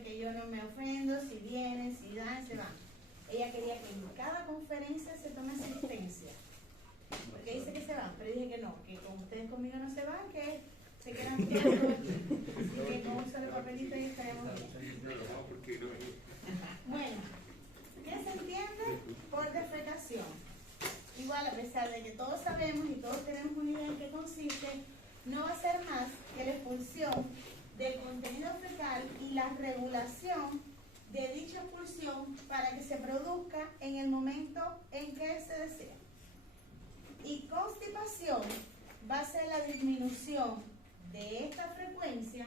sabe que yo no me ofendo, si vienen, si dan, se van. Ella quería que en cada conferencia se tome asistencia. Porque dice que se van, pero dije que no, que como ustedes conmigo no se van, que se quedan todos aquí. Así que con un solo papelito y estaremos bien. Bueno, ¿qué se entiende por defecación? Igual, a pesar de que todos sabemos y todos tenemos una idea en qué consiste, no va a ser más que la expulsión del contenido fecal y la regulación de dicha expulsión para que se produzca en el momento en que se desea. Y constipación va a ser la disminución de esta frecuencia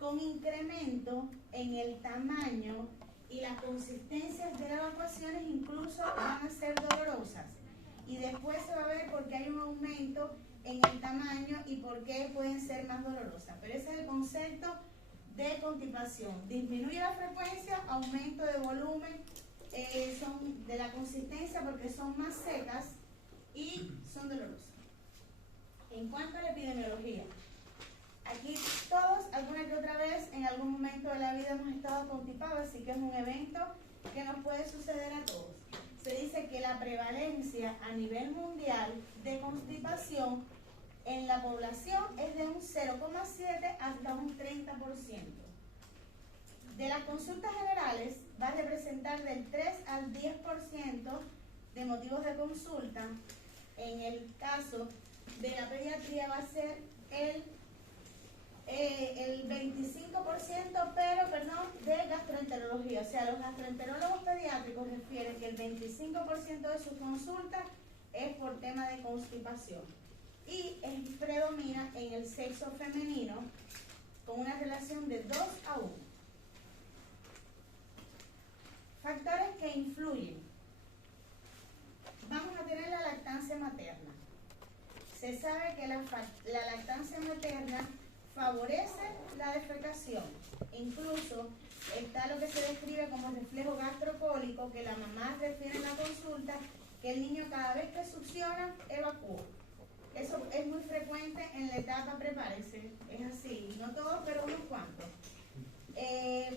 con incremento en el tamaño y las consistencias de las evacuaciones, incluso van a ser dolorosas. Y después se va a ver por qué hay un aumento en el tamaño y por qué pueden ser más dolorosas. Pero ese es el concepto de constipación. Disminuye la frecuencia, aumento de volumen, son de la consistencia porque son más secas y son dolorosas. En cuanto a la epidemiología, aquí todos, alguna que otra vez, en algún momento de la vida hemos estado constipados, así que es un evento que nos puede suceder a todos. Se dice que la prevalencia a nivel mundial de constipación en la población es de un 0,7 hasta un 30%. De las consultas generales va a representar del 3 al 10% de motivos de consulta. En el caso de la pediatría va a ser el 25%, de gastroenterología. O sea, los gastroenterólogos pediátricos refieren que el 25% de sus consultas es por tema de constipación. Y predomina en el sexo femenino con una relación de 2 a 1. Factores que influyen. Vamos a tener la lactancia materna. Se sabe que la lactancia materna favorece la defecación. Incluso está lo que se describe como reflejo gastrocólico, que la mamá refiere en la consulta, que el niño cada vez que succiona, evacúa. Eso es muy frecuente en la etapa prepárense, es así, no todos, pero unos cuantos.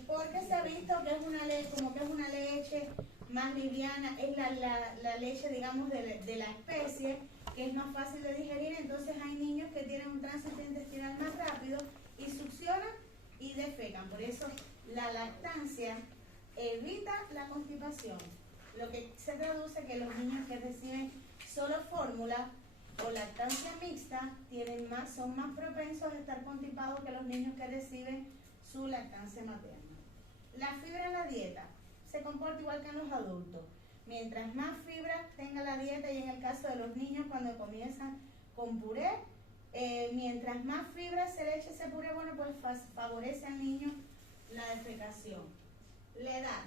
Porque se ha visto que es una leche, como que es una leche más liviana, es la leche, digamos, de la especie, que es más fácil de digerir. Entonces hay niños que tienen un tránsito intestinal más rápido y succionan y defecan. Por eso la lactancia evita la constipación, lo que se traduce que los niños que reciben solo fórmula o lactancia mixta son más propensos a estar constipados que los niños que reciben su lactancia materna. La fibra en la dieta se comporta igual que en los adultos. Mientras más fibra tenga la dieta, y en el caso de los niños cuando comienzan con puré, mientras más fibra se le eche ese puré, bueno, pues favorece al niño la defecación. La edad.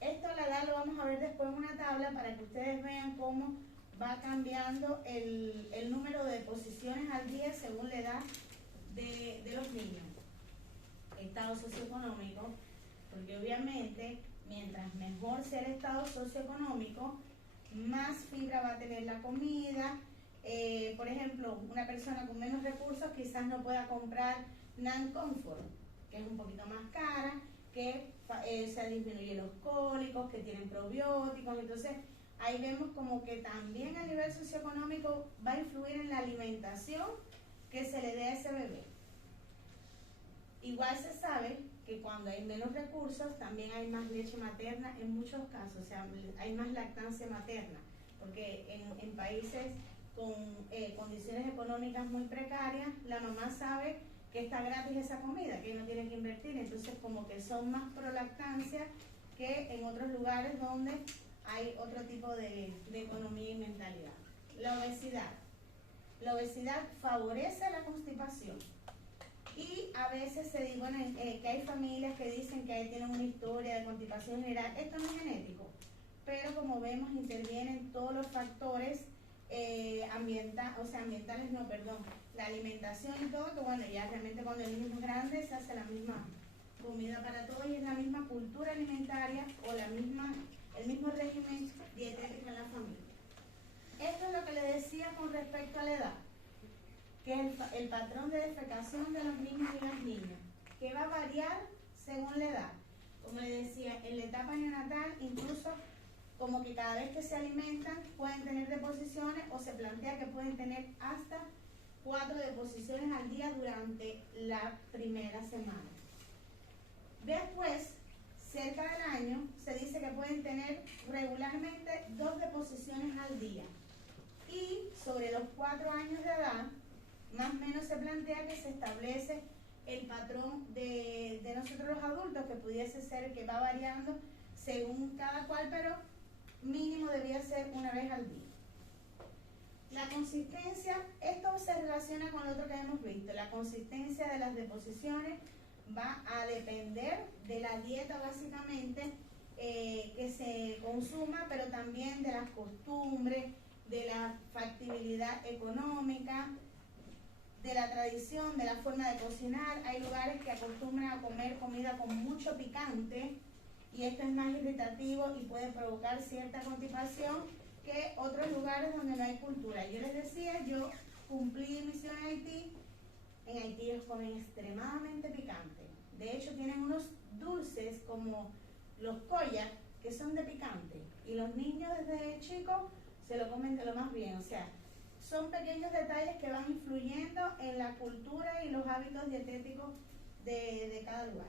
La edad lo vamos a ver después en una tabla para que ustedes vean cómo va cambiando el número de posiciones al día según la edad de los niños. Estado socioeconómico, porque obviamente mientras mejor sea el estado socioeconómico, más fibra va a tener la comida. Por ejemplo, una persona con menos recursos quizás no pueda comprar Nan Comfort, que es un poquito más cara, que se disminuye los cólicos, que tienen probióticos. Entonces ahí vemos como que también a nivel socioeconómico va a influir en la alimentación que se le dé a ese bebé. Igual se sabe que cuando hay menos recursos también hay más leche materna en muchos casos, o sea, hay más lactancia materna, porque en países con condiciones económicas muy precarias, la mamá sabe que está gratis esa comida, que no tiene que invertir, entonces como que son más pro lactancia que en otros lugares donde hay otro tipo de economía y mentalidad. La obesidad. La obesidad favorece la constipación. Y a veces se dice, bueno, que hay familias que dicen que tienen una historia de constipación general. Esto no es genético, pero como vemos intervienen todos los factores la alimentación y todo, que bueno, ya realmente cuando el niño es grande se hace la misma comida para todos y es la misma cultura alimentaria o el mismo régimen dietético en la familia. Esto es lo que le decía con respecto a la edad, que es el patrón de defecación de los niños y las niñas, que va a variar según la edad. Como les decía, en la etapa neonatal, incluso como que cada vez que se alimentan pueden tener deposiciones o se plantea que pueden tener hasta 4 deposiciones al día durante la primera semana. Después, cerca del año, se dice que pueden tener regularmente 2 deposiciones al día. Y sobre los 4 años de edad, más o menos se plantea que se establece el patrón de nosotros los adultos, que pudiese ser que va variando según cada cual, pero mínimo debía ser una vez al día. La consistencia, esto se relaciona con lo otro que hemos visto. La consistencia de las deposiciones va a depender de la dieta básicamente que se consuma, pero también de las costumbres, de la factibilidad económica, de la tradición, de la forma de cocinar. Hay lugares que acostumbran a comer comida con mucho picante y esto es más irritativo y puede provocar cierta constipación que otros lugares donde no hay cultura. Yo les decía, yo cumplí misión en Haití. En Haití ellos comen extremadamente picante. De hecho, tienen unos dulces como los koyak que son de picante y los niños desde chicos se lo comen de lo más bien. O sea, son pequeños detalles que van influyendo en la cultura y los hábitos dietéticos de cada lugar.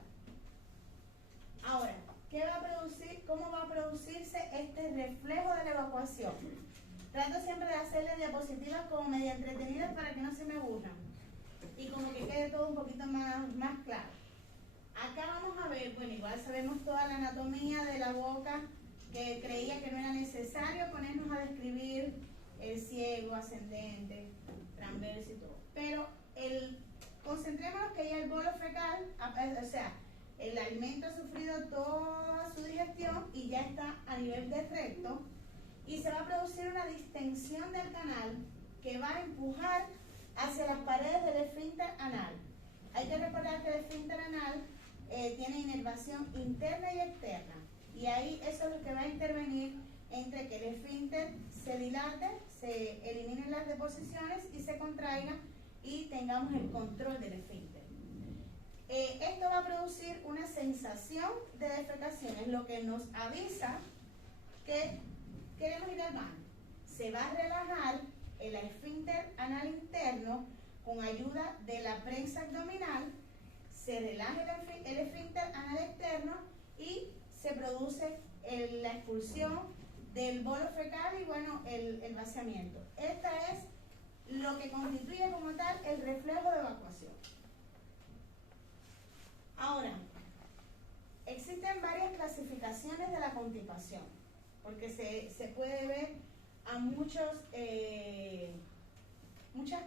Ahora, ¿qué va a producir? ¿Cómo va a producirse este reflejo de la evacuación? Trato siempre de hacerle diapositivas como medio entretenidas para que no se me aburran y como que quede todo un poquito más claro. Acá vamos a ver, bueno, igual sabemos toda la anatomía de la boca, que creía que no era necesario ponernos a describir el ciego, ascendente, transverso y todo. Pero concentrémonos que ya el bolo fecal, o sea, el alimento ha sufrido toda su digestión y ya está a nivel de recto y se va a producir una distensión del canal que va a empujar hacia las paredes del esfínter anal. Hay que recordar que el esfínter anal tiene inervación interna y externa y ahí eso es lo que va a intervenir entre que el esfínter se dilate, se eliminen las deposiciones y se contraiga y tengamos el control del esfínter. Esto va a producir una sensación de defecaciones, lo que nos avisa que queremos ir al baño. Se va a relajar el esfínter anal interno con ayuda de la prensa abdominal, se relaja el esfínter anal externo y se produce la expulsión del bolo fecal y bueno, el vaciamiento. Esta es lo que constituye como tal el reflejo de evacuación. Ahora, existen varias clasificaciones de la constipación, porque se puede ver a muchas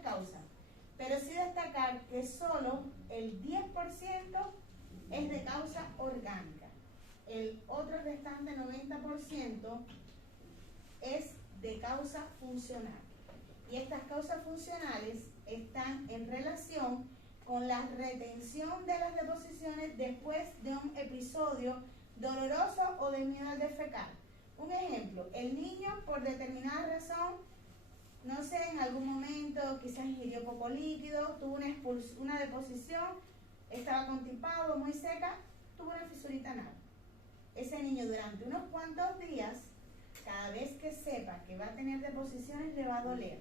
causas, pero sí destacar que solo el 10% es de causa orgánica, el otro restante 90% es de causa funcional. Y estas causas funcionales están en relación con la retención de las deposiciones después de un episodio doloroso o de miedo al defecar. Un ejemplo, el niño por determinada razón, no sé, en algún momento quizás ingirió poco líquido, tuvo una deposición, estaba constipado, muy seca, tuvo una fisurita anal. Ese niño durante unos cuantos días, cada vez que sepa que va a tener deposiciones, le va a doler.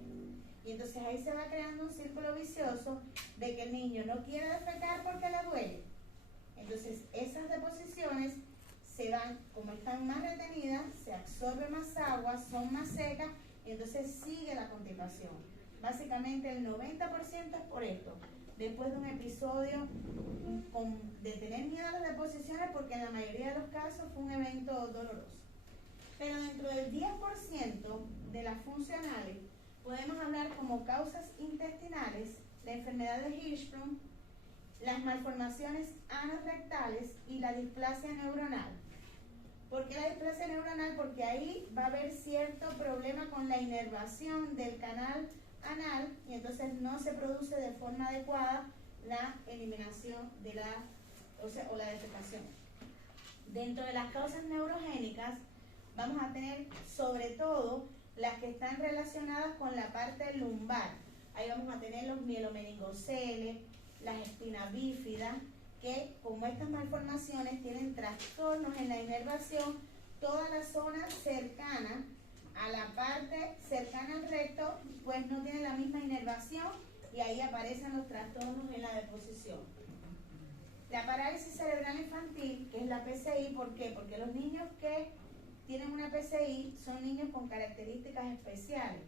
Y entonces ahí se va creando un círculo vicioso de que el niño no quiere defecar porque le duele. Entonces esas deposiciones se van, como están más retenidas, se absorbe más agua, son más secas, y entonces sigue la constipación. Básicamente el 90% es por esto, después de un episodio de tener miedo a las deposiciones, porque en la mayoría de los casos fue un evento doloroso. Pero dentro del 10% de las funcionales, podemos hablar como causas intestinales, la enfermedad de Hirschsprung, las malformaciones anorrectales y la displasia neuronal. ¿Por qué la displasia neuronal? Porque ahí va a haber cierto problema con la inervación del canal anal y entonces no se produce de forma adecuada la eliminación de o la defecación. Dentro de las causas neurogénicas vamos a tener sobre todo las que están relacionadas con la parte lumbar. Ahí vamos a tener los mielomeningoceles, las espinas bífidas, que como estas malformaciones tienen trastornos en la inervación, toda la zona cercana a la parte cercana al recto, pues no tiene la misma inervación y ahí aparecen los trastornos en la deposición. La parálisis cerebral infantil, que es la PCI, ¿por qué? Porque los niños que tienen una PCI son niños con características especiales.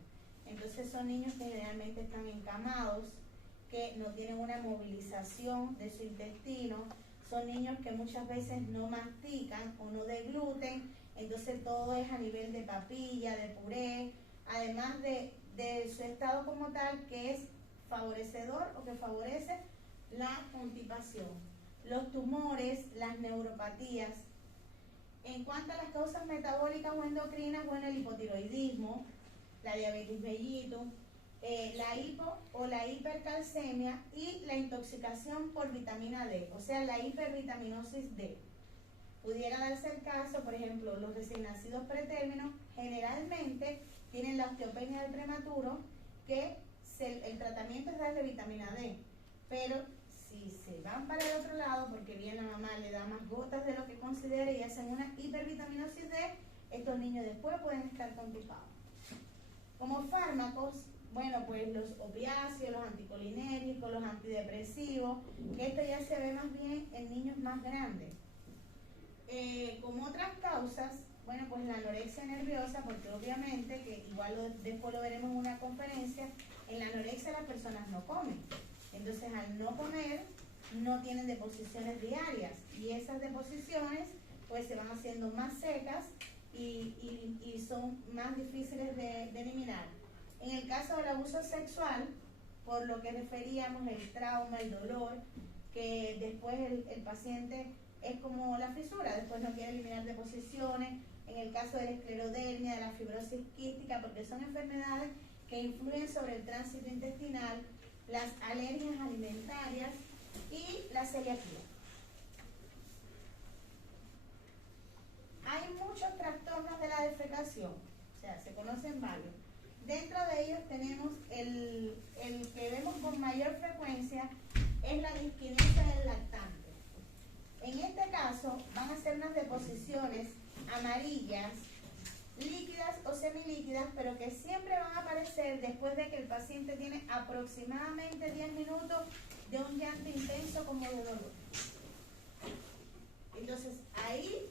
Entonces son niños que generalmente están encamados, que no tienen una movilización de su intestino, son niños que muchas veces no mastican o no degluten, entonces todo es a nivel de papilla, de puré, además de su estado como tal, que es favorecedor o que favorece la constipación, los tumores, las neuropatías. En cuanto a las causas metabólicas o endocrinas, bueno, el hipotiroidismo, la diabetes mellitus, la hipo o la hipercalcemia y la intoxicación por vitamina D, o sea, la hipervitaminosis D. Pudiera darse el caso, por ejemplo, los recién nacidos pretérminos generalmente tienen la osteopenia del prematuro, que el tratamiento es darle vitamina D, pero si se van para el otro lado, porque bien la mamá le da más gotas de lo que considere y hacen una hipervitaminosis D, estos niños después pueden estar constipados. Como fármacos, bueno, pues los opiáceos, los anticolinérgicos, los antidepresivos, que esto ya se ve más bien en niños más grandes. Como otras causas, bueno, pues la anorexia nerviosa, porque obviamente, que igual después lo veremos en una conferencia, en la anorexia las personas no comen. Entonces, al no comer, no tienen deposiciones diarias y esas deposiciones pues se van haciendo más secas y son más difíciles de eliminar. En el caso del abuso sexual, por lo que referíamos, el trauma, el dolor, que después el paciente es como la fisura, después no quiere eliminar deposiciones. En el caso de la esclerodermia, de la fibrosis quística, porque son enfermedades que influyen sobre el tránsito intestinal, las alergias alimentarias y la celiaquía. Hay muchos trastornos de la defecación, o sea, se conocen varios. Dentro de ellos tenemos el que vemos con mayor frecuencia, es la disquinesia del lactante. En este caso van a ser unas deposiciones amarillas, líquidas o semilíquidas, pero que siempre van a aparecer después de que el paciente tiene aproximadamente 10 minutos de un llanto intenso como de dolor. Entonces ahí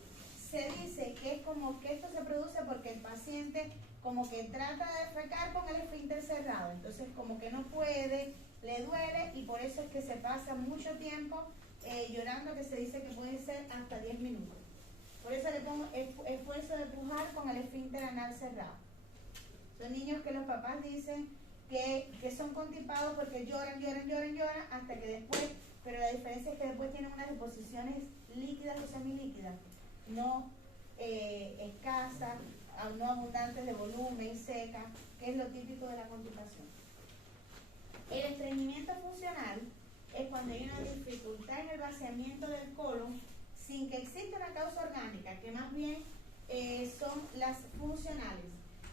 se dice que es como que esto se produce porque el paciente como que trata de defecar con el esfínter cerrado, entonces como que no puede, le duele y por eso es que se pasa mucho tiempo llorando, que se dice que puede ser hasta 10 minutos. Por eso le pongo esfuerzo de pujar con el esfínter anal cerrado. Son niños que los papás dicen que son constipados porque lloran, hasta que después, pero la diferencia es que después tienen unas deposiciones líquidas o semilíquidas, no escasas, no abundantes de volumen, secas, que es lo típico de la constipación. El estreñimiento funcional es cuando hay una dificultad en el vaciamiento del colon sin que exista una causa orgánica, que más bien son las funcionales.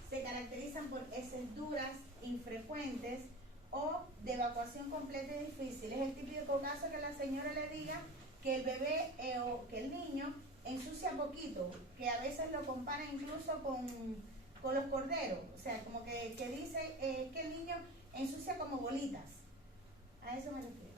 Se caracterizan por heces duras, infrecuentes o de evacuación completa y difícil. Es el típico caso que la señora le diga que el bebé o que el niño ensucia poquito, que a veces lo compara incluso con los corderos, o sea, como que dice que el niño ensucia como bolitas. A eso me refiero.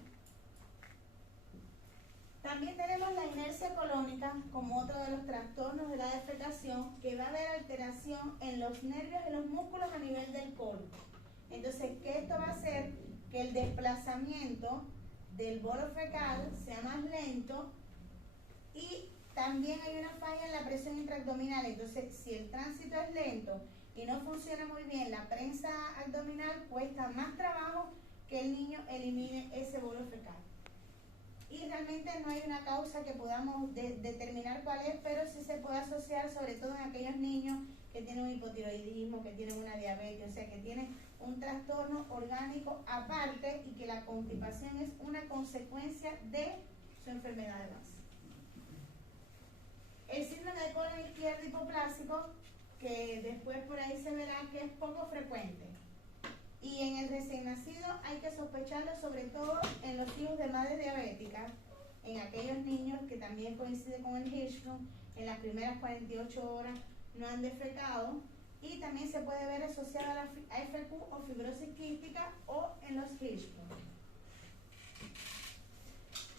También tenemos la inercia colónica como otro de los trastornos de la defecación, que va a haber alteración en los nervios y los músculos a nivel del colon. Entonces, ¿qué esto va a hacer? Que el desplazamiento del bolo fecal sea más lento y también hay una falla en la presión intraabdominal. Entonces, si el tránsito es lento y no funciona muy bien la prensa abdominal, cuesta más trabajo que el niño elimine ese bolo fecal. Y realmente no hay una causa que podamos determinar cuál es, pero sí se puede asociar, sobre todo en aquellos niños que tienen un hipotiroidismo, que tienen una diabetes, o sea, que tienen un trastorno orgánico aparte y que la constipación es una consecuencia de su enfermedad de base. El síndrome de colon izquierdo hipoplásico, que después por ahí se verá que es poco frecuente. Y en el recién nacido hay que sospecharlo sobre todo en los hijos de madres diabéticas, en aquellos niños que también coincide con el Hirschsprung, en las primeras 48 horas no han defecado, y también se puede ver asociada a la FQ o fibrosis quística o en los Hirschsprung.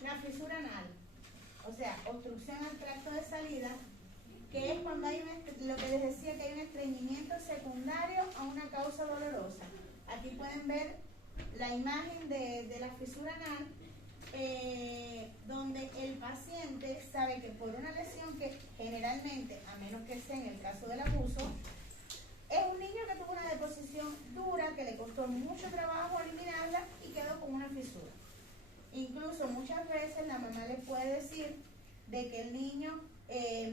La fisura anal, o sea, obstrucción al tracto de salida, que es cuando hay lo que les decía, que hay un estreñimiento secundario a una causa dolorosa. Aquí pueden ver la imagen de la fisura anal, donde el paciente sabe que por una lesión que generalmente, a menos que sea en el caso del abuso, es un niño que tuvo una deposición dura, que le costó mucho trabajo eliminarla y quedó con una fisura. Incluso muchas veces la mamá le puede decir de que el niño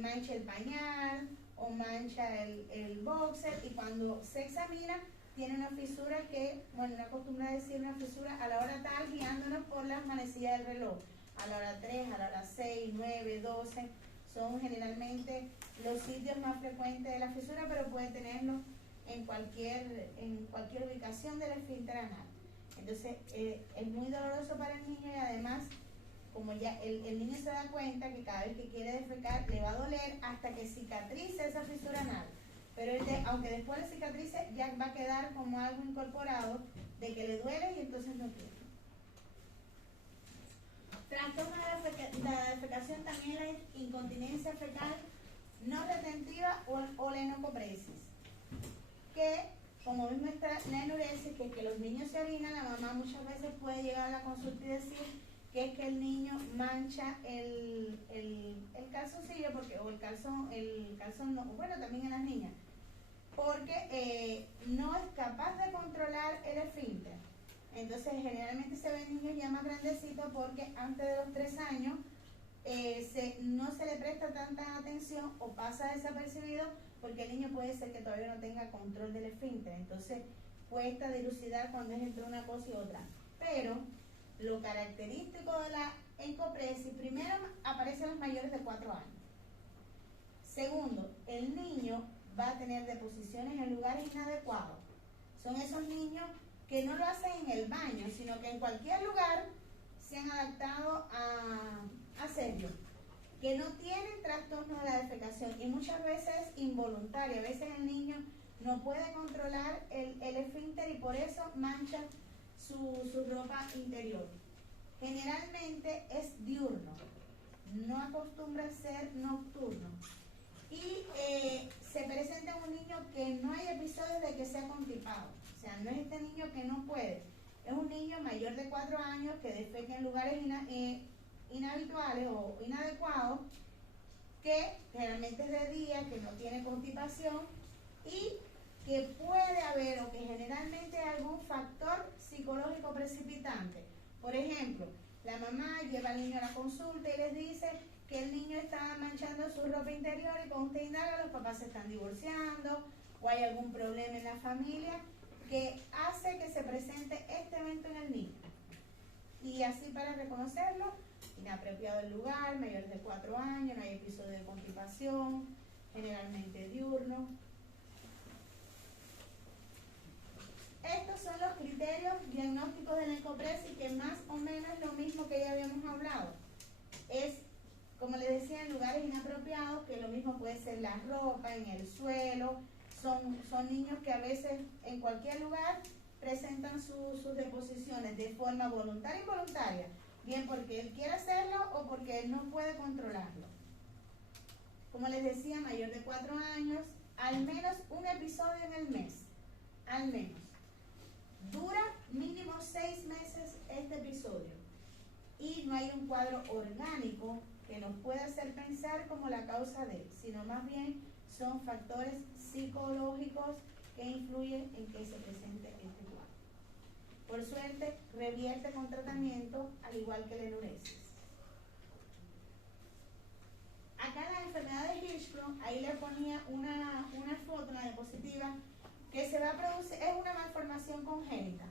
mancha el pañal o mancha el boxer, y cuando se examina tiene una fisura que, bueno, una costumbre de decir una fisura a la hora tal, guiándonos por las manecillas del reloj, a la hora 3, a la hora 6, 9, 12, son generalmente los sitios más frecuentes de la fisura, pero puede tenerlo en cualquier ubicación del esfínter anal. Entonces es muy doloroso para el niño, y además, como ya el niño se da cuenta que cada vez que quiere defecar le va a doler hasta que cicatrice esa fisura anal. Pero aunque después de cicatrice, ya va a quedar como algo incorporado de que le duele, y entonces no quiere. Trastorno de la defecación, también la incontinencia fecal no retentiva o la enocopresis, que como mismo está la enuresis, que los niños se orinan, la mamá muchas veces puede llegar a la consulta y decir que es que el niño mancha el calzoncillo, o el calzón no, bueno, también en las niñas, porque no es capaz de controlar el esfínter. Entonces generalmente se ven niños ya más grandecitos, porque antes de los 3 años no se le presta tanta atención o pasa desapercibido, porque el niño puede ser que todavía no tenga control del esfínter. Entonces cuesta dilucidar cuando es entre una cosa y otra. Pero lo característico de la encopresis, primero, aparece en los mayores de 4 años. Segundo, el niño va a tener deposiciones en lugares inadecuados. Son esos niños que no lo hacen en el baño, sino que en cualquier lugar se han adaptado a hacerlo, que no tienen trastorno de la defecación, y muchas veces involuntario. A veces el niño no puede controlar el esfínter y por eso mancha su ropa interior. Generalmente es diurno, no acostumbra a ser nocturno, y se presenta en un niño que no hay episodios de que sea constipado. O sea, no es este niño que no puede, es un niño mayor de 4 años que defeca en lugares inhabituales o inadecuados, que generalmente es de día, que no tiene constipación, y que puede haber, o que generalmente hay algún factor psicológico precipitante. Por ejemplo, la mamá lleva al niño a la consulta y les dice que el niño está manchando su ropa interior, y cuando usted indaga, los papás se están divorciando o hay algún problema en la familia que hace que se presente este evento en el niño. Y así, para reconocerlo: inapropiado el lugar, mayor de 4 años, no hay episodio de constipación, generalmente diurno. Estos son los criterios diagnósticos de la encopresis, que más o menos lo mismo que ya habíamos hablado. Es, como les decía, en lugares inapropiados, que lo mismo puede ser la ropa, en el suelo. Son niños que a veces en cualquier lugar presentan sus deposiciones de forma voluntaria e involuntaria, bien porque él quiere hacerlo o porque él no puede controlarlo. Como les decía, mayor de 4 años, al menos un episodio en el mes, al menos. Dura mínimo 6 meses este episodio, y no hay un cuadro orgánico que nos pueda hacer pensar como la causa de, sino más bien son factores psicológicos que influyen en que se presente este cuadro. Por suerte, revierte con tratamiento, al igual que la enuresis. Acá en la enfermedad de Hirschsprung, ahí le ponía una foto, una diapositiva, que se va a producir, es una malformación congénita,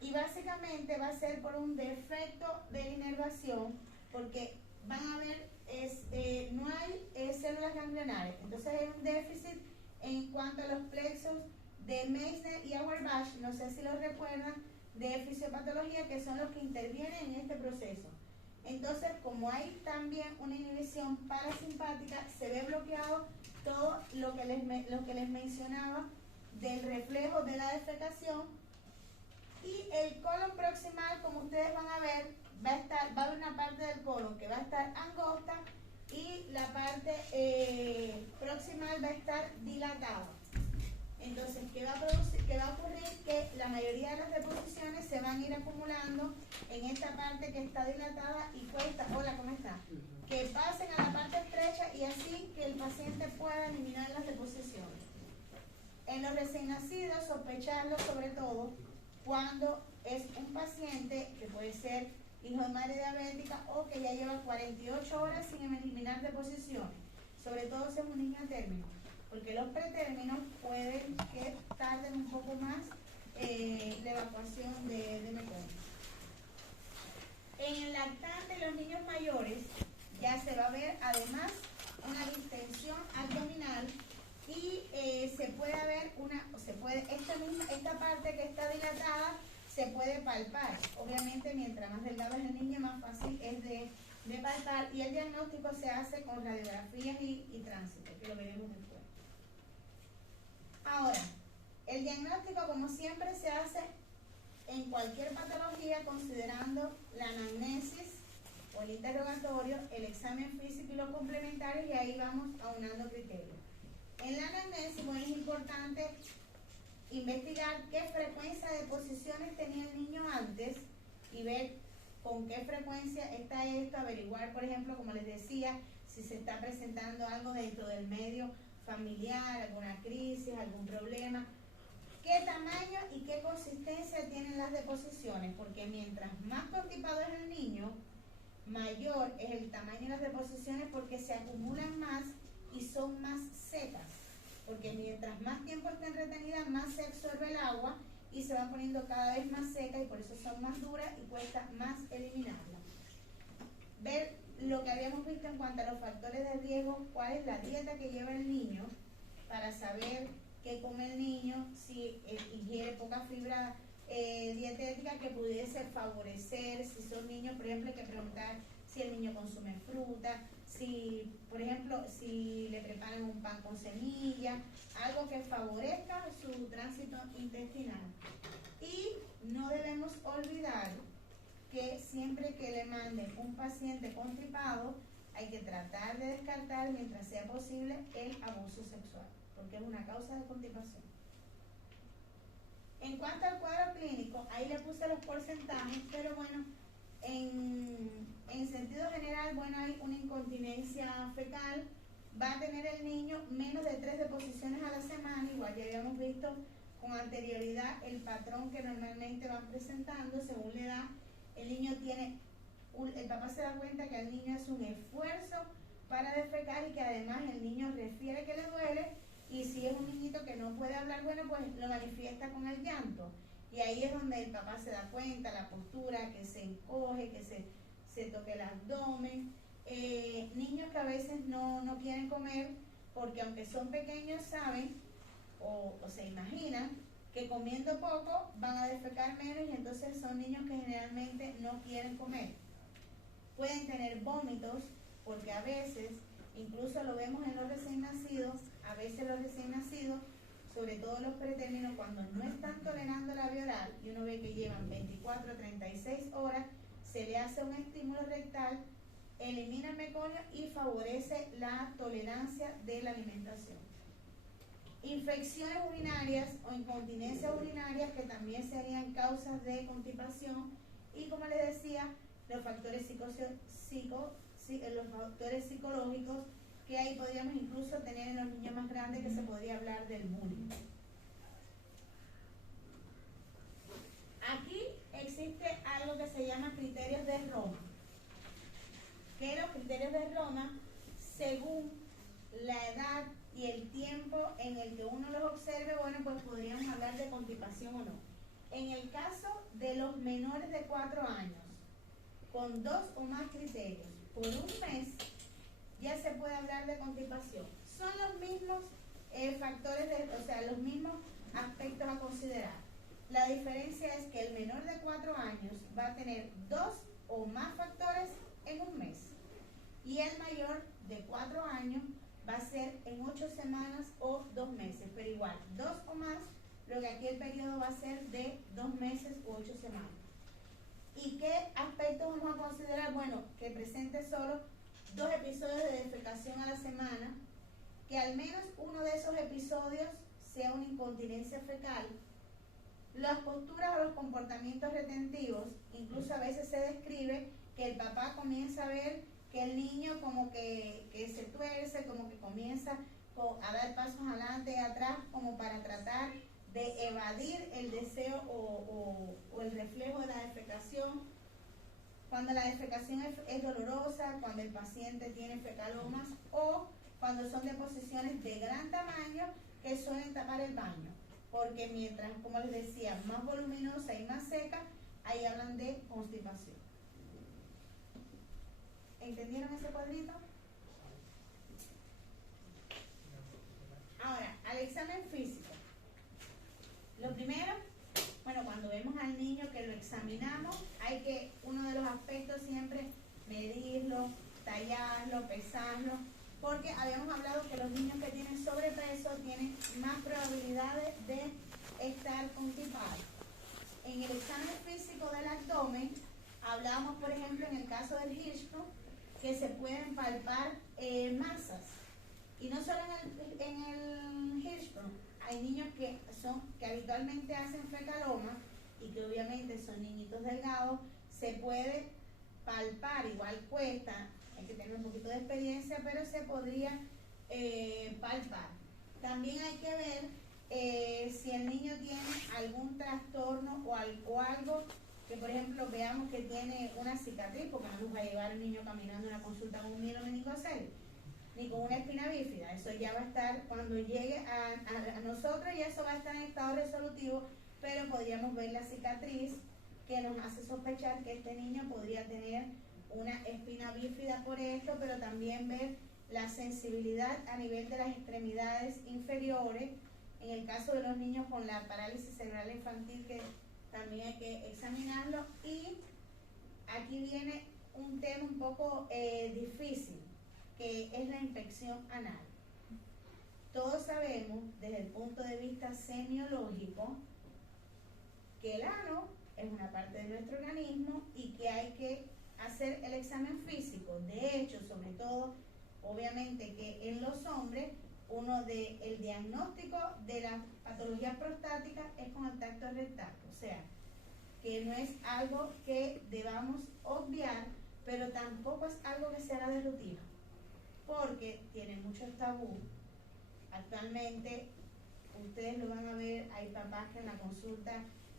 y básicamente va a ser por un defecto de la inervación, porque van a ver, no hay células ganglionares. Entonces hay un déficit en cuanto a los plexos de Meissner y Auerbach, no sé si lo recuerdan, de fisiopatología, que son los que intervienen en este proceso. Entonces, como hay también una inhibición parasimpática, se ve bloqueado todo lo que les mencionaba del reflejo de la defecación. Y el colon proximal, como ustedes van a ver, va a haber una parte del colon que va a estar angosta y la parte proximal va a estar dilatada. Entonces, ¿qué va a ocurrir? Que la mayoría de las deposiciones se van a ir acumulando en esta parte que está dilatada y cuesta, hola, ¿cómo está? Que pasen a la parte estrecha y así que el paciente pueda eliminar las deposiciones. En los recién nacidos, sospecharlo sobre todo cuando es un paciente que puede ser hijo de madre diabética o que ya lleva 48 horas sin eliminar deposiciones, sobre todo si es un niño a término, porque los pretérminos pueden que tarden un poco más la evacuación de meconium. En el lactante y los niños mayores ya se va a ver además una distensión abdominal y se puede ver esta parte que está dilatada se puede palpar. Obviamente, mientras más delgado es el niño, más fácil es de palpar, y el diagnóstico se hace con radiografías y tránsito, que lo veremos después. Ahora, el diagnóstico, como siempre, se hace en cualquier patología considerando la anamnesis o el interrogatorio, el examen físico y los complementarios, y ahí vamos aunando criterios. En la anamnesis, bueno, es importante investigar qué frecuencia de deposiciones tenía el niño antes y ver con qué frecuencia está esto, averiguar, por ejemplo, como les decía, si se está presentando algo dentro del medio familiar, alguna crisis, algún problema, qué tamaño y qué consistencia tienen las deposiciones, porque mientras más constipado es el niño, mayor es el tamaño de las deposiciones porque se acumulan más y son más secas, porque mientras más tiempo estén retenidas, más se absorbe el agua y se va poniendo cada vez más seca, y por eso son más duras y cuesta más eliminarlas. Ver lo que habíamos visto en cuanto a los factores de riesgo, cuál es la dieta que lleva el niño, para saber qué come el niño, si ingiere poca fibra dietética que pudiese favorecer, si son niños, por ejemplo, hay que preguntar si el niño consume fruta, si, por ejemplo, si le preparan un pan con semilla, algo que favorezca su tránsito intestinal. Y no debemos olvidar que siempre que le manden un paciente constipado, hay que tratar de descartar, mientras sea posible, el abuso sexual, porque es una causa de constipación. En cuanto al cuadro clínico, ahí le puse los porcentajes, pero bueno, en sentido general, bueno, hay una incontinencia fecal, va a tener el niño menos de 3 deposiciones a la semana, igual ya habíamos visto con anterioridad el patrón que normalmente van presentando según la edad. El niño tiene, el papá se da cuenta que el niño es un esfuerzo para defecar y que además el niño refiere que le duele, y si es un niñito que no puede hablar, bueno, pues lo manifiesta con el llanto. Y ahí es donde el papá se da cuenta, la postura, que se encoge, que se toque el abdomen. Niños que a veces no quieren comer porque aunque son pequeños saben o se imaginan que comiendo poco van a defecar menos, y entonces son niños que generalmente no quieren comer. Pueden tener vómitos porque a veces, incluso lo vemos en los recién nacidos, a veces los recién nacidos, sobre todo los pretérminos, cuando no están tolerando la vía oral y uno ve que llevan 24 a 36 horas, se le hace un estímulo rectal, elimina el meconio y favorece la tolerancia de la alimentación. Infecciones urinarias o incontinencias urinarias, que también serían causas de constipación, y como les decía, los factores los factores psicológicos, que ahí podríamos incluso tener en los niños más grandes, que se podría hablar del bullying. Aquí existe algo que se llama criterios de Roma, que los criterios de Roma, según la edad y el tiempo en el que uno los observe, bueno, pues podríamos hablar de constipación o no. En el caso de los menores de 4 años, con 2 o más criterios, por un mes, ya se puede hablar de constipación. Son los mismos factores, los mismos aspectos a considerar. La diferencia es que el menor de 4 años va a tener 2 o más factores en un mes. Y el mayor de 4 años va a ser en 8 semanas o 2 meses, pero igual, 2 o más, lo que aquí el periodo va a ser de 2 meses u 8 semanas. ¿Y qué aspectos vamos a considerar? Bueno, que presente solo 2 episodios de defecación a la semana, que al menos uno de esos episodios sea una incontinencia fecal. Las posturas o los comportamientos retentivos, incluso a veces se describe que el papá comienza a ver que el niño como que se tuerce, como que comienza a dar pasos adelante y atrás, como para tratar de evadir el deseo o el reflejo de la defecación. Cuando la defecación es dolorosa, cuando el paciente tiene fecalomas o cuando son deposiciones de gran tamaño que suelen tapar el baño. Porque mientras, como les decía, más voluminosa y más seca, ahí hablan de constipación. ¿Entendieron ese cuadrito? Ahora, al examen físico. Lo primero, bueno, cuando vemos al niño que lo examinamos, hay que, uno de los aspectos siempre, medirlo, tallarlo, pesarlo, porque habíamos hablado que los niños que tienen sobrepeso tienen más probabilidades de estar constipados. En el examen físico del abdomen, hablábamos, por ejemplo, en el caso del Hirschsprung, que se pueden palpar masas. Y no solo en el Hirschsprung, hay niños que habitualmente hacen fecaloma y que obviamente son niñitos delgados, se puede palpar, igual cuesta, hay que tener un poquito de experiencia, pero se podría palpar. También hay que ver si el niño tiene algún trastorno o algo que, por ejemplo, veamos que tiene una cicatriz, porque no nos va a llevar el niño caminando a una consulta con un mielomeningocele, ni con una espina bífida. Eso ya va a estar, cuando llegue a nosotros, ya eso va a estar en estado resolutivo, pero podríamos ver la cicatriz que nos hace sospechar que este niño podría tener una espina bífida por esto, pero también ver la sensibilidad a nivel de las extremidades inferiores, en el caso de los niños con la parálisis cerebral infantil, que también hay que examinarlo. Y aquí viene un tema un poco difícil, que es la infección anal. Todos sabemos, desde el punto de vista semiológico, que el ano es una parte de nuestro organismo y que hay que hacer el examen físico. De hecho, sobre todo, obviamente que en los hombres, el diagnóstico de las patologías prostáticas es con el tacto rectal. O sea, que no es algo que debamos obviar, pero tampoco es algo que se haga de rutina, porque tiene muchos tabú. Actualmente, ustedes lo van a ver, hay papás que en la consulta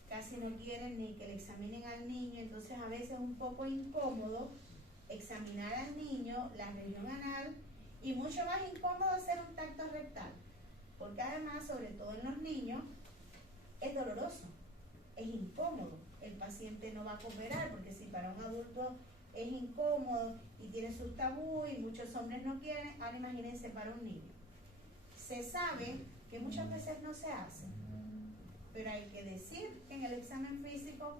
casi no quieren ni que le examinen al niño, entonces a veces es un poco incómodo examinar al niño la región anal, y mucho más incómodo hacer un tacto rectal, porque además, sobre todo en los niños, es doloroso, es incómodo, el paciente no va a cooperar, porque si para un adulto es incómodo y tiene sus tabús y muchos hombres no quieren, ahora imagínense para un niño. Se sabe que muchas veces no se hace, pero hay que decir que en el examen físico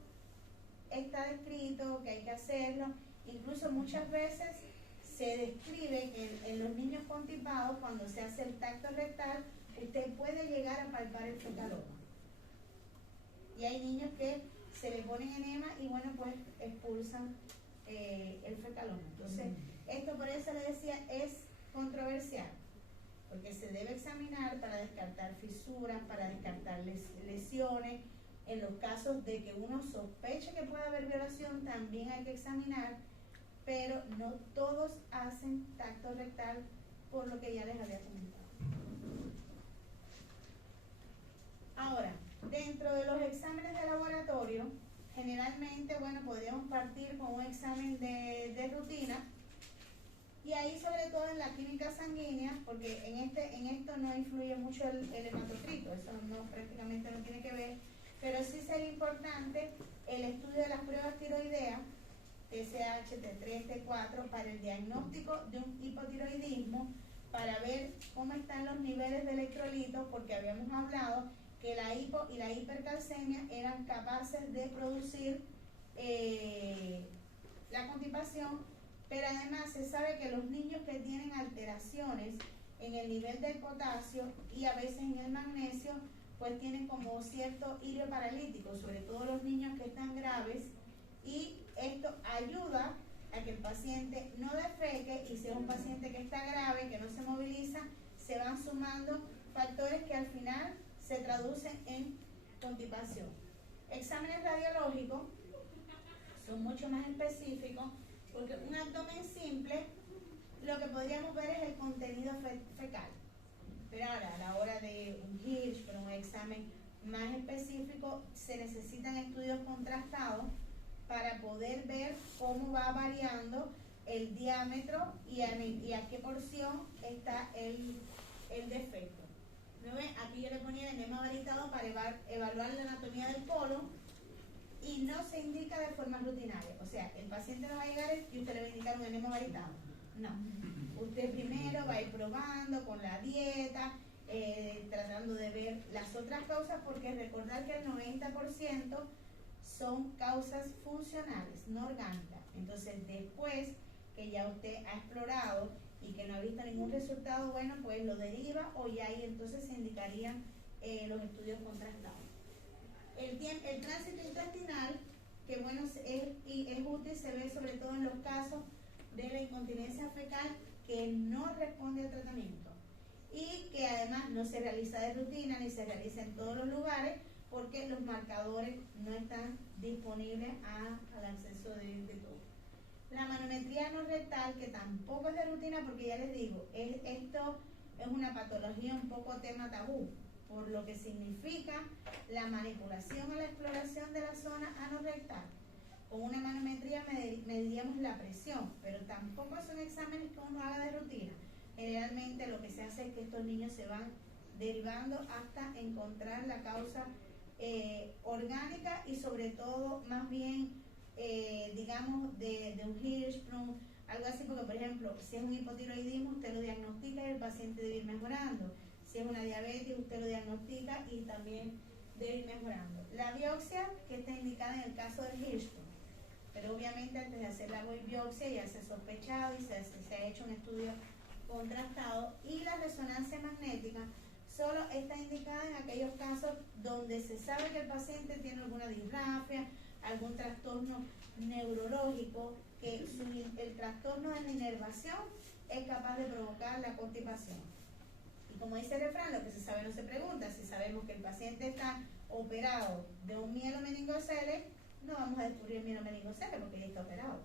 está descrito que hay que hacerlo. Incluso muchas veces se describe que en los niños constipados, cuando se hace el tacto rectal, usted puede llegar a palpar el fecaloma. Y hay niños que se le ponen enema y bueno, pues expulsan el fecaloma. Entonces, esto por eso le decía, es controversial, porque se debe examinar para descartar fisuras, para descartar lesiones. En los casos de que uno sospeche que pueda haber violación, también hay que examinar, pero no todos hacen tacto rectal, por lo que ya les había comentado. Ahora, dentro de los exámenes de laboratorio, generalmente, bueno, podríamos partir con un examen de rutina, y ahí sobre todo en la química sanguínea, porque en esto no influye mucho el hematocrito, eso prácticamente no tiene que ver, pero sí sería importante el estudio de las pruebas tiroideas, TSH, T3, T4, para el diagnóstico de un hipotiroidismo, para ver cómo están los niveles de electrolitos, porque habíamos hablado que la hipo y la hipercalcemia eran capaces de producir la constipación, pero además se sabe que los niños que tienen alteraciones en el nivel del potasio y a veces en el magnesio, pues tienen como cierto hilo paralítico, sobre todo los niños que están graves, y esto ayuda a que el paciente no defeque, y si es un paciente que está grave, que no se moviliza, se van sumando factores que al final se traducen en constipación. Exámenes radiológicos son mucho más específicos, porque un abdomen simple, lo que podríamos ver es el contenido fecal. Pero ahora, a la hora de un Hirschsprung, un examen más específico, se necesitan estudios contrastados para poder ver cómo va variando el diámetro y a qué porción está el defecto. ¿No ven? Aquí yo le ponía el enema varietado para evaluar la anatomía del colon, y no se indica de forma rutinaria. O sea, el paciente no va a llegar y usted le va a indicar un enema varietado. No. Usted primero va a ir probando con la dieta, tratando de ver las otras causas, porque recordar que el 90% son causas funcionales, no orgánicas. Entonces, después que ya usted ha explorado y que no ha visto ningún resultado bueno, pues lo deriva, o ya ahí entonces se indicarían los estudios contrastados. El tránsito intestinal, que bueno, es útil, se ve sobre todo en los casos de la incontinencia fecal que no responde al tratamiento y que además no se realiza de rutina ni se realiza en todos los lugares, porque los marcadores no están disponibles al acceso de todos. La manometría no rectal, que tampoco es de rutina, porque ya les digo, esto es una patología un poco tema tabú, por lo que significa la manipulación o la exploración de la zona anorrectal. Con una manometría mediríamos la presión, pero tampoco son exámenes que uno haga de rutina. Generalmente lo que se hace es que estos niños se van derivando hasta encontrar la causa orgánica, y sobre todo más bien digamos de un Hirschsprung, algo así, porque por ejemplo si es un hipotiroidismo usted lo diagnostica y el paciente debe ir mejorando. Si es una diabetes usted lo diagnostica y también debe ir mejorando. La biopsia, que está indicada en el caso del Hirschsprung, pero obviamente antes de hacer la biopsia ya se ha sospechado y se ha hecho un estudio contrastado. Y la resonancia magnética solo está indicada en aquellos casos donde se sabe que el paciente tiene alguna disgrafia, algún trastorno neurológico, que el trastorno de la inervación es capaz de provocar la constipación. Y como dice el refrán, lo que se sabe no se pregunta. Si sabemos que el paciente está operado de un mielomeningocele, no vamos a descubrir mielomeningocele porque ya está operado.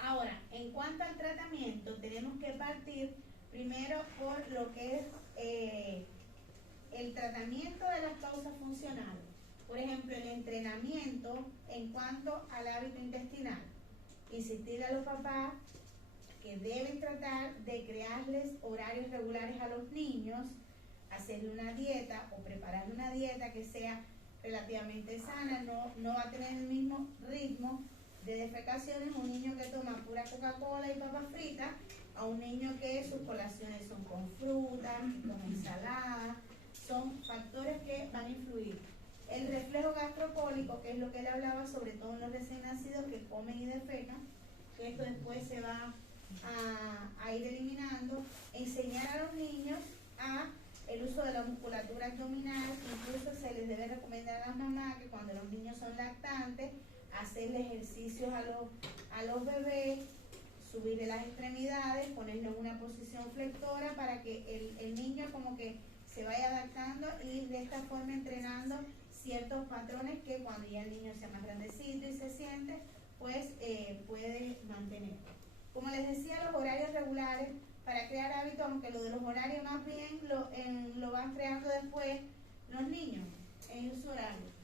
Ahora, en cuanto al tratamiento, tenemos que partir primero por lo que es el tratamiento de las causas funcionales. Por ejemplo, el entrenamiento en cuanto al hábito intestinal. Insistir a los papás que deben tratar de crearles horarios regulares a los niños, hacerle una dieta o prepararle una dieta que sea relativamente sana. No va a tener el mismo ritmo de defecaciones un niño que toma pura Coca-Cola y papas fritas a un niño que sus colaciones son con frutas, con ensalada. Son factores que van a influir. El reflejo gastropólico, que es lo que él hablaba, sobre todo en los recién nacidos que comen y defecan, que esto después se va a ir eliminando. Enseñar a los niños el uso de la musculatura abdominal. Incluso se les debe recomendar a las mamás que cuando los niños son lactantes, hacerle ejercicios a los bebés, subirle las extremidades, ponerle en una posición flectora para que el niño como que se vaya adaptando, y de esta forma entrenando ciertos patrones que cuando ya el niño sea más grandecito y se siente, pues puede mantener. Como les decía, los horarios regulares para crear hábitos, aunque lo de los horarios más bien lo van creando después los niños en su horario.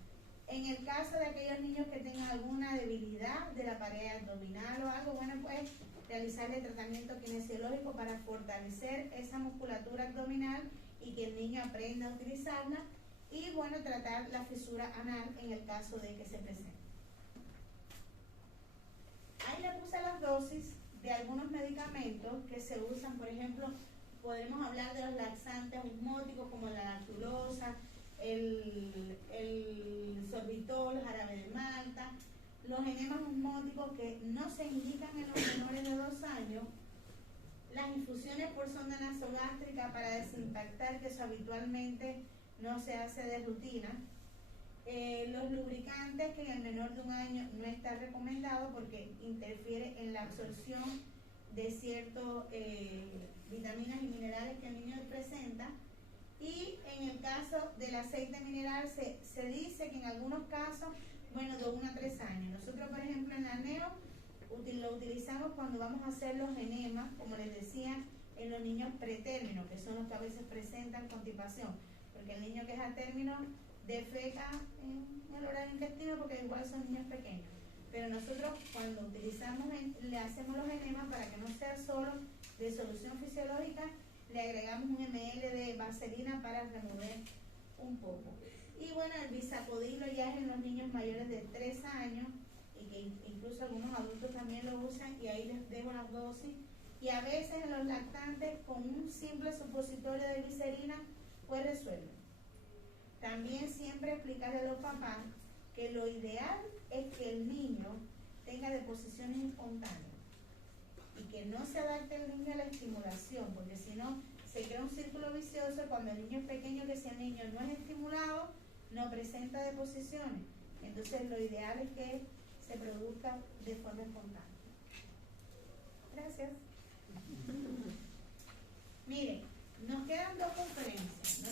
En el caso de aquellos niños que tengan alguna debilidad de la pared abdominal o algo, bueno, pues realizarle tratamiento kinesiológico para fortalecer esa musculatura abdominal y que el niño aprenda a utilizarla, y bueno, tratar la fisura anal en el caso de que se presente. Ahí le puse las dosis de algunos medicamentos que se usan. Por ejemplo, podemos hablar de los laxantes osmóticos como la lactulosa, el sorbitol, jarabe de malta. los enemas osmóticos que no se indican en los menores de 2 años, las infusiones por sonda nasogástrica para desimpactar, que eso habitualmente no se hace de rutina, los lubricantes, que en el menor de 1 año no está recomendado porque interfiere en la absorción de ciertas vitaminas y minerales que el niño presenta. Y en el caso del aceite mineral se dice que en algunos casos, bueno, de 1 a 3 años. Nosotros, por ejemplo, en la NEO lo utilizamos cuando vamos a hacer los enemas, como les decía, en los niños pretérminos, que son los que a veces presentan constipación, porque el niño que es a término defeca en el horario intestino porque igual son niños pequeños. Pero nosotros cuando utilizamos, le hacemos los enemas para que no sea solo de solución fisiológica, le agregamos 1 ml de vaselina para remover un poco. Y bueno, el bisapodilo ya es en los niños mayores de 3 años, y que incluso algunos adultos también lo usan, y ahí les dejo las dosis. Y a veces en los lactantes, con un simple supositorio de glicerina, pues resuelve. También siempre explicarle a los papás que lo ideal es que el niño tenga deposiciones espontáneas y que no se adapte el niño a la estimulación, porque si no se crea un círculo vicioso. Cuando el niño es pequeño, que si el niño no es estimulado, no presenta deposiciones. Entonces lo ideal es que se produzca de forma espontánea. Gracias. Miren, nos quedan 2 conferencias.